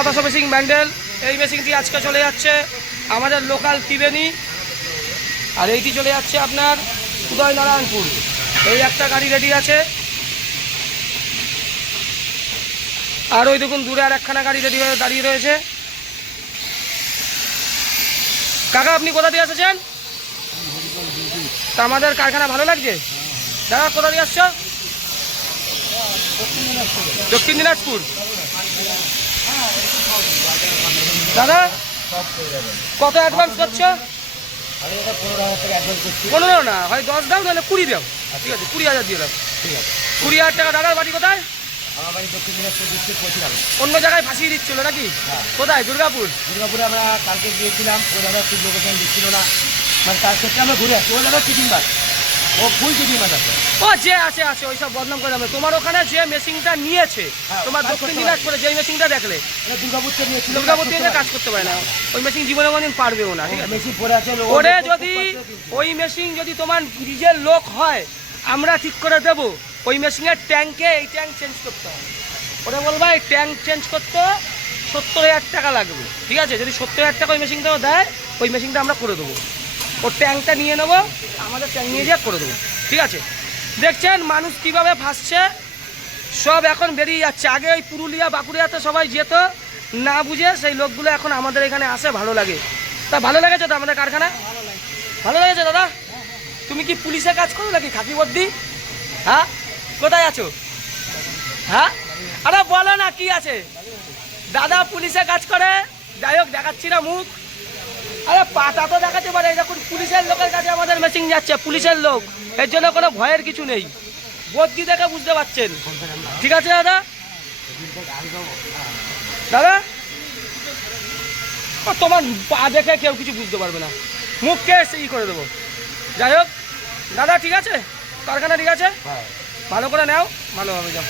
বাতাসা মেশিন ব্যান্ডেল, এই মেশিনটি আজকে চলে যাচ্ছে আমাদের লোকাল ত্রিবেণী, আর এইটি চলে যাচ্ছে আপনার উদয়নারায়ণপুর। এই একটা গাড়ি রেডি আছে, আর ওই দেখুন দূরে আর একখানা গাড়ি রেডি হয়ে দাঁড়িয়ে রয়েছে। কাকা আপনি কোথা দিয়ে এসেছেন? তা আমাদের কারখানা ভালো লাগছে? দাদা কোথা দিয়ে আসছো? দক্ষিণ দিনাজপুর। দাদা কত অ্যাডভান্স করছো? 15 না, হয় 10 দাও, নাহলে 20 দাও। ঠিক আছে, 20,000 দিয়ে দাও। ঠিক আছে, 20,000 টাকা। দাদার বাড়ি কোথায়? আমার বাড়ি দক্ষিণ দিনাজপুর ডিস্ট্রিক্ট পৌঁছিলাম। অন্য জায়গায় ফাঁসিয়ে দিচ্ছিল নাকি? কোথায়? দুর্গাপুর। দুর্গাপুরে আমরা কালকে গিয়েছিলাম, ওই দাদা ঠিক লোকেশন দিচ্ছিল না, মানে তার ক্ষেত্রে আমরা ঘুরে আসছি। ওই দাদা চিটিং মাছ, ও ফুল চিটিং মাছ আছে। ও যে আছে আছে, ওই সব বদনাম করে যাবে। তোমার ওখানে যে মেশিনটা নিয়েছে, তোমার দক্ষিণ দিনাজপুরে যে মেশিনটা দেখলে, দুর্গাপুর থেকে নিয়েছিল, দুর্গাপুর থেকে কাজ করতে পারে না। ওই মেশিন জীবনে কোনদিন পারবেও না। ঠিক আছে, মেশিন পরে আছে। ওরে যদি ওই মেশিন যদি তোমার নিজের লোক হয়, আমরা ঠিক করে দেবো। ওই মেশিনের ট্যাঙ্কে এই ট্যাঙ্ক চেঞ্জ করতে হবে। ওরা বলবা এই ট্যাঙ্ক চেঞ্জ করতে 70,000 টাকা লাগবে। ঠিক আছে, যদি 70,000 টাকা ওই মেশিনটাও দেয়, ওই মেশিনটা আমরা করে দেবো। ওর ট্যাঙ্কটা নিয়ে নেবো, আমাদের ট্যাঙ্ক নিয়ে যা করে দেবো। ঠিক আছে, দেখছেন মানুষ কিভাবে ফাঁসছে, সব এখন বেরিয়ে যাচ্ছে। আগে ওই পুরুলিয়া বাঁকুড়িয়াতে সবাই যেত, না বুঝে সেই লোকগুলো এখন আমাদের এখানে আসে, ভালো লাগে। তা ভালো লেগেছে তো আমাদের কারখানা? ভালো লেগেছে দাদা? তুমি কি পুলিশে কাজ করো নাকি খাকি বর্দি? হ্যাঁ, কোথায় আছো? হ্যাঁ, আরে বলো না কি আছে। দাদা পুলিশে কাজ করে, যাই হোক দেখাচ্ছি না মুখ। আরে পাতা তো দেখাতে পারে। যখন পুলিশের লোকের কাছে আমাদের মেশিন যাচ্ছে, পুলিশের লোক, এর জন্য কোনো ভয়ের কিছু নেই। বর্দি দেখে বুঝতে পারছেন। ঠিক আছে দাদা? দাদা তোমার পা দেখে কেউ কিছু বুঝতে পারবে না, মুখকে ই করে দেবো। যাই হোক দাদা, ঠিক আছে, কারখানা ঠিক আছে, ভালো করে নাও, ভালোভাবে যাও।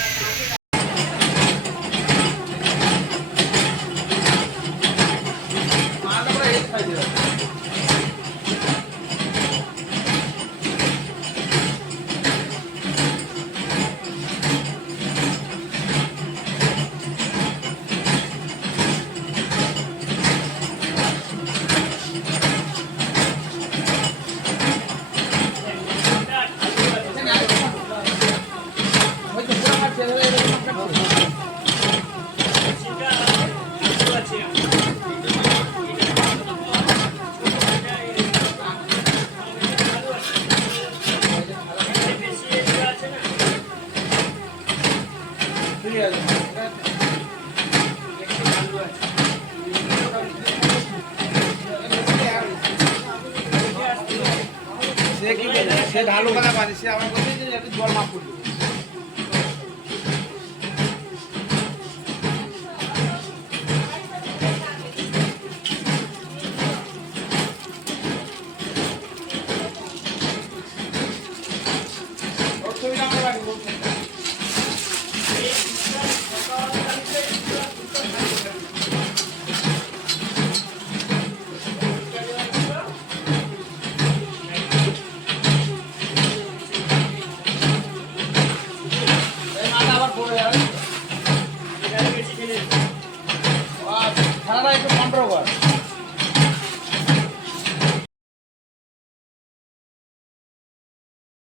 সে ঢালু কথা পানি, সে আমার কাছে জল মাফ করবে।